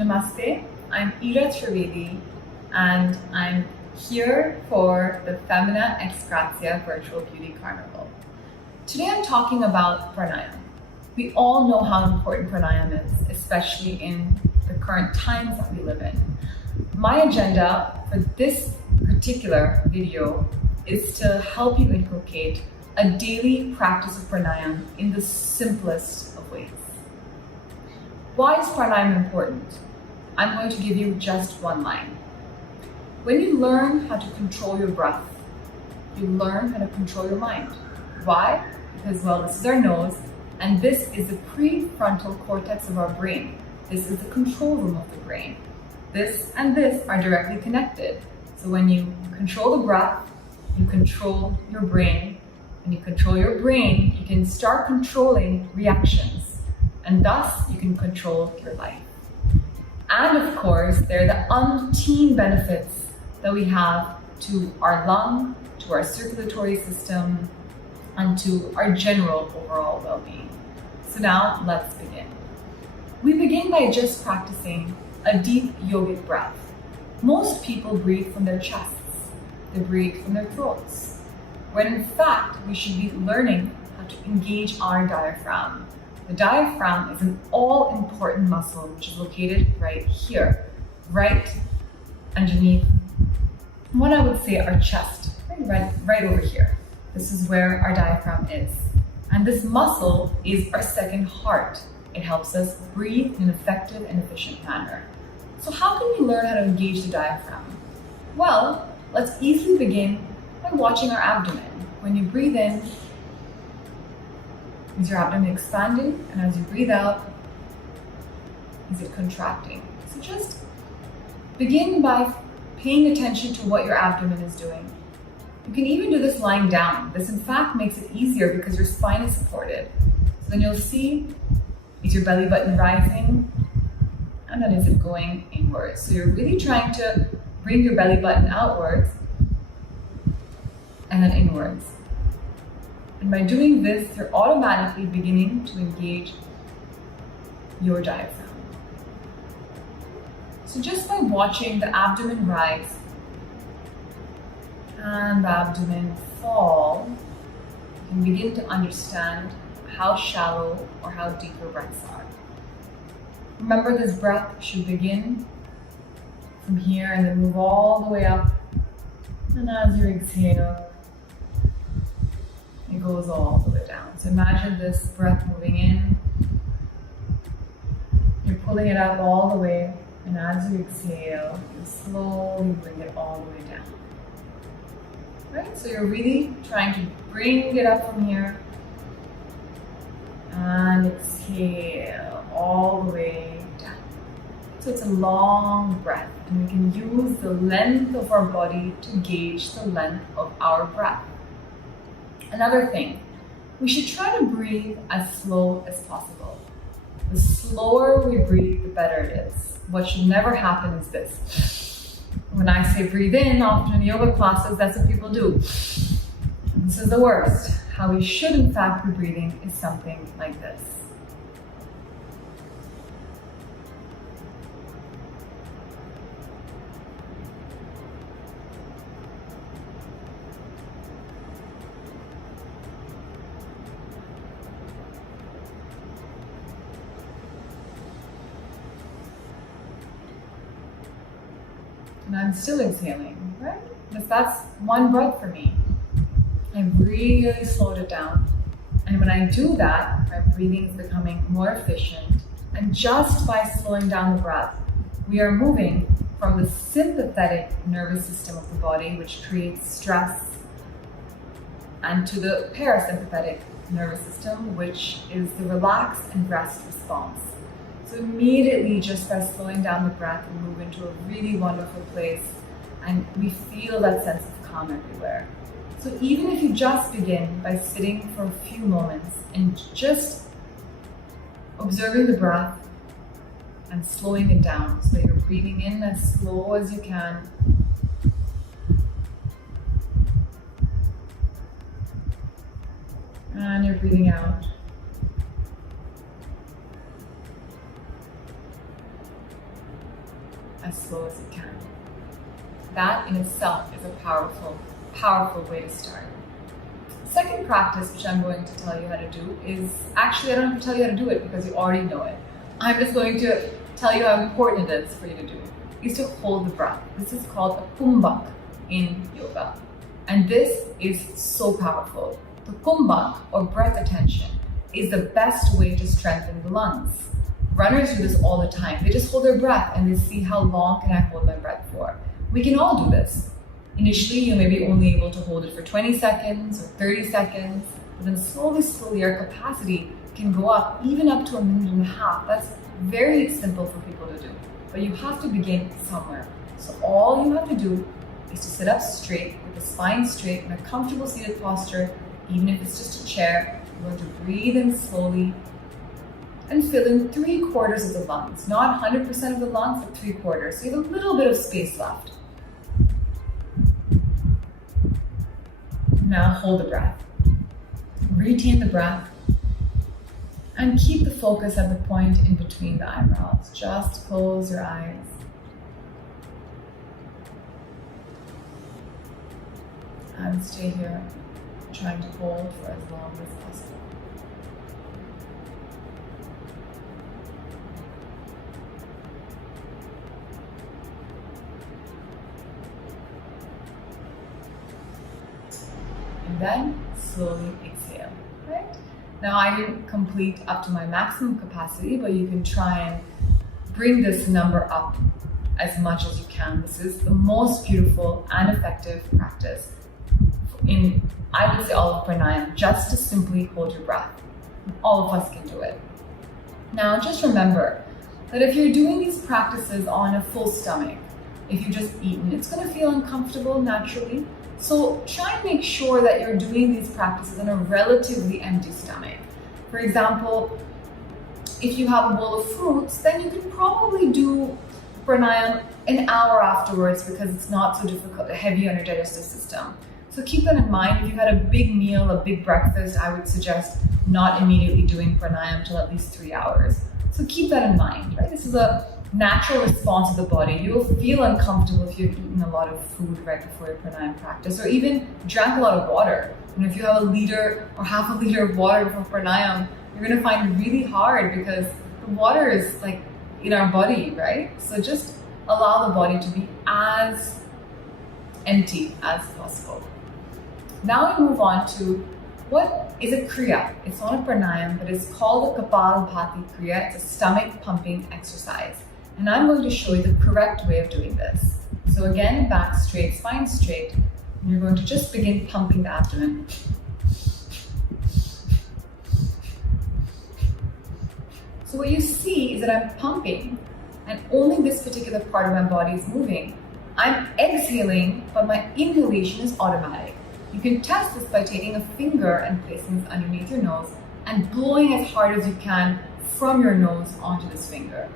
Namaste, I'm Ira Trivedi and I'm here for the Femina Ex Grazia Virtual Beauty Carnival. Today I'm talking about Pranayama. We all know how important Pranayama is, especially in the current times that we live in. My agenda for this particular video is to help you inculcate a daily practice of Pranayama in the simplest of ways. Why is Pranayama important? I'm going to give you just one line. When you learn how to control your breath, you learn how to control your mind. Why? Because, well, this is our nose, and this is the prefrontal cortex of our brain. This is the control room of the brain. This and this are directly connected. So when you control the breath, you control your brain. When you control your brain, you can start controlling reactions, and thus you can control your life. And of course, there are the umpteen benefits that we have to our lung, to our circulatory system, and to our general overall well-being. So now let's begin. We begin by just practicing a deep yogic breath. Most people breathe from their chests. They breathe from their throats. When in fact, we should be learning how to engage our diaphragm. The diaphragm is an all-important muscle which is located right here, right underneath what I would say our chest, right over here. This is where our diaphragm is. And this muscle is our second heart. It helps us breathe in an effective and efficient manner. So how can we learn how to engage the diaphragm? Well, let's easily begin by watching our abdomen. When you breathe in, is your abdomen expanding? And as you breathe out, is it contracting? So just begin by paying attention to what your abdomen is doing. You can even do this lying down. This in fact makes it easier because your spine is supported. So then you'll see, is your belly button rising? And then is it going inwards? So you're really trying to bring your belly button outwards and then inwards. And by doing this, you're automatically beginning to engage your diaphragm. So just by watching the abdomen rise and the abdomen fall, you can begin to understand how shallow or how deep your breaths are. Remember, this breath should begin from here and then move all the way up. And as you exhale, it goes all the way down. So imagine this breath moving in. You're pulling it up all the way, and as you exhale, you slowly bring it all the way down. Right? So you're really trying to bring it up from here and exhale all the way down. So it's a long breath, and we can use the length of our body to gauge the length of our breath. Another thing, we should try to breathe as slow as possible. The slower we breathe, the better it is. What should never happen is this. When I say breathe in, often in yoga classes, that's what people do. This is the worst. How we should in fact be breathing is something like this. And I'm still exhaling, right? Because that's one breath for me. I really slowed it down. And when I do that, my breathing is becoming more efficient. And just by slowing down the breath, we are moving from the sympathetic nervous system of the body, which creates stress, and to the parasympathetic nervous system, which is the relax and rest response. So immediately, just by slowing down the breath, we move into a really wonderful place, and we feel that sense of calm everywhere. So even if you just begin by sitting for a few moments and just observing the breath and slowing it down, so that you're breathing in as slow as you can, and you're breathing out. as slow as you can. That in itself is a powerful, powerful way to start. Second practice, which I'm going to tell you how to do, is actually I don't have to tell you how to do it because you already know it. I'm just going to tell you how important it is for you to do, is to hold the breath. This is called a kumbhak in yoga. And this is so powerful. The kumbhak, or breath attention, is the best way to strengthen the lungs. Runners do this all the time. They just hold their breath and they see how long can I hold my breath for. We can all do this. Initially, you may be only able to hold it for 20 seconds or 30 seconds, but then slowly our capacity can go up, even up to a minute and a half. That's very simple for people to do, but you have to begin somewhere. So all you have to do is to sit up straight with the spine straight in a comfortable seated posture, even if it's just a chair. You're going to breathe in slowly and fill in 3/4 of the lungs, not 100% of the lungs, but 3/4. So you have a little bit of space left. Now hold the breath. Retain the breath and keep the focus at the point in between the eyebrows. Just close your eyes. And stay here, trying to hold for as long as possible. And then slowly exhale, right? Now I didn't complete up to my maximum capacity, but you can try and bring this number up as much as you can. This is the most beautiful and effective practice in, I would say, all of pranayama, just to simply hold your breath. All of us can do it. Now just remember that if you're doing these practices on a full stomach, if you've just eaten, it's going to feel uncomfortable naturally. So try and make sure that you're doing these practices on a relatively empty stomach. For example, if you have a bowl of fruits, then you can probably do pranayama an hour afterwards because it's not so difficult, heavy on your digestive system. So keep that in mind. If you had a big meal, a big breakfast, I would suggest not immediately doing pranayama till at least 3 hours. So keep that in mind, right? This is a natural response of the body. You'll feel uncomfortable if you've eaten a lot of food right before your pranayama practice, or even drank a lot of water. If you have a liter or half a liter of water before pranayama, you're going to find it really hard because the water is like in our body, right? So just allow the body to be as empty as possible. Now we move on to what is a kriya. It's not a pranayama, but it's called a kapalabhati kriya. It's a stomach pumping exercise. And I'm going to show you the correct way of doing this. So again, back straight, spine straight. And you're going to just begin pumping the abdomen. So what you see is that I'm pumping and only this particular part of my body is moving. I'm exhaling, but my inhalation is automatic. You can test this by taking a finger and placing it underneath your nose and blowing as hard as you can from your nose onto this finger.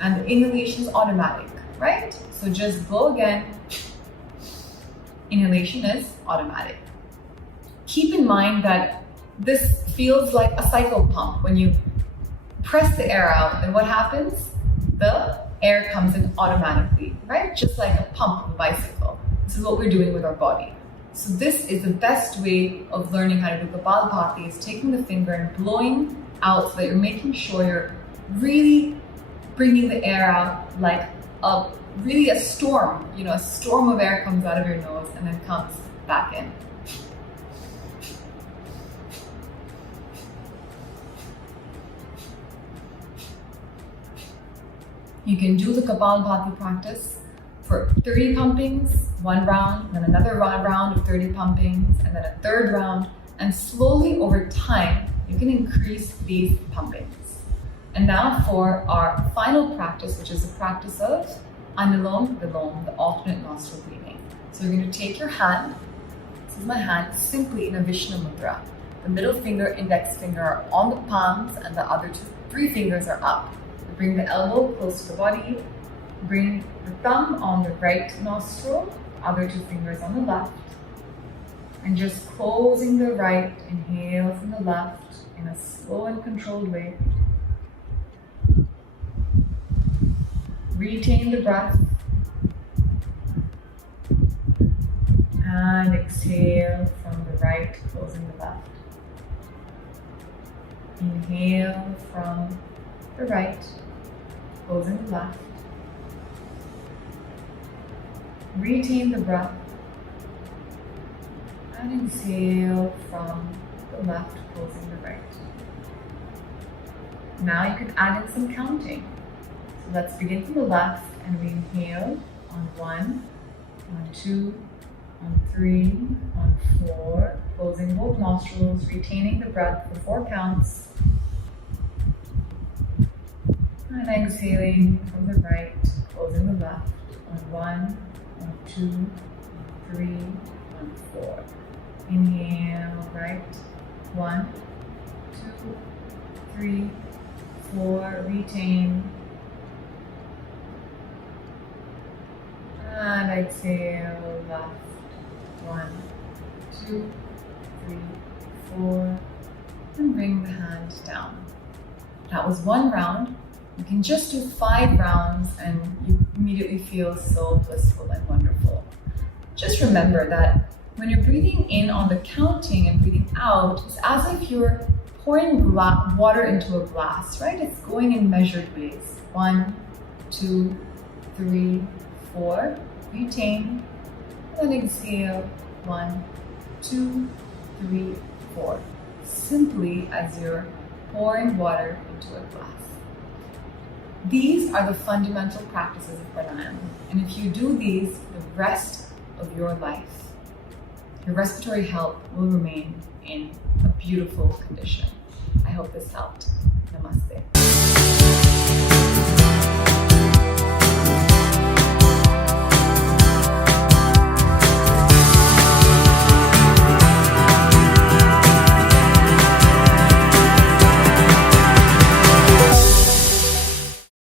And the inhalation is automatic, right? So just blow again. Inhalation is automatic. Keep in mind that this feels like a cycle pump. When you press the air out, then what happens? The air comes in automatically, right? Just like a pump of a bicycle. This is what we're doing with our body. So this is the best way of learning how to do Kapalabhati, is taking the finger and blowing out so that you're making sure you're really bringing the air out like a storm. A storm of air comes out of your nose and then comes back in. You can do the Kapalabhati practice for 30 pumpings, one round, then another round of 30 pumpings, and then a third round. And slowly over time, you can increase these pumpings. And now for our final practice, which is the practice of Anulom Vilom, the alternate nostril breathing. So you're going to take your hand, this is my hand, simply in a Vishnu Mudra. The middle finger, index finger are on the palms, and the other three fingers are up. Bring the elbow close to the body. Bring the thumb on the right nostril, other two fingers on the left. And just closing the right, inhale from the left in a slow and controlled way. Retain the breath. And exhale from the right, closing the left. Inhale from the right, closing the left. Retain the breath. And exhale from the left, closing the right. Now you can add in some counting. So let's begin from the left and we inhale on 1, on 2, on 3, on 4, closing both nostrils, retaining the breath for 4 counts. And exhaling from the right, closing the left on 1, on 2, on 3, on 4. Inhale, right, 1, 2, 3, 4, retain. And exhale, left, 1, 2, 3, 4, and bring the hand down. That was 1 round. You can just do 5 rounds and you immediately feel so blissful and wonderful. Just remember that when you're breathing in on the counting and breathing out, it's as if you're pouring water into a glass, right? It's going in measured ways. 1, 2, 3, 4. Retain. And then exhale. 1, 2, 3, 4. Simply as you're pouring water into a glass. These are the fundamental practices of pranayama. And if you do these the rest of your life, your respiratory health will remain in a beautiful condition. I hope this helped. Namaste.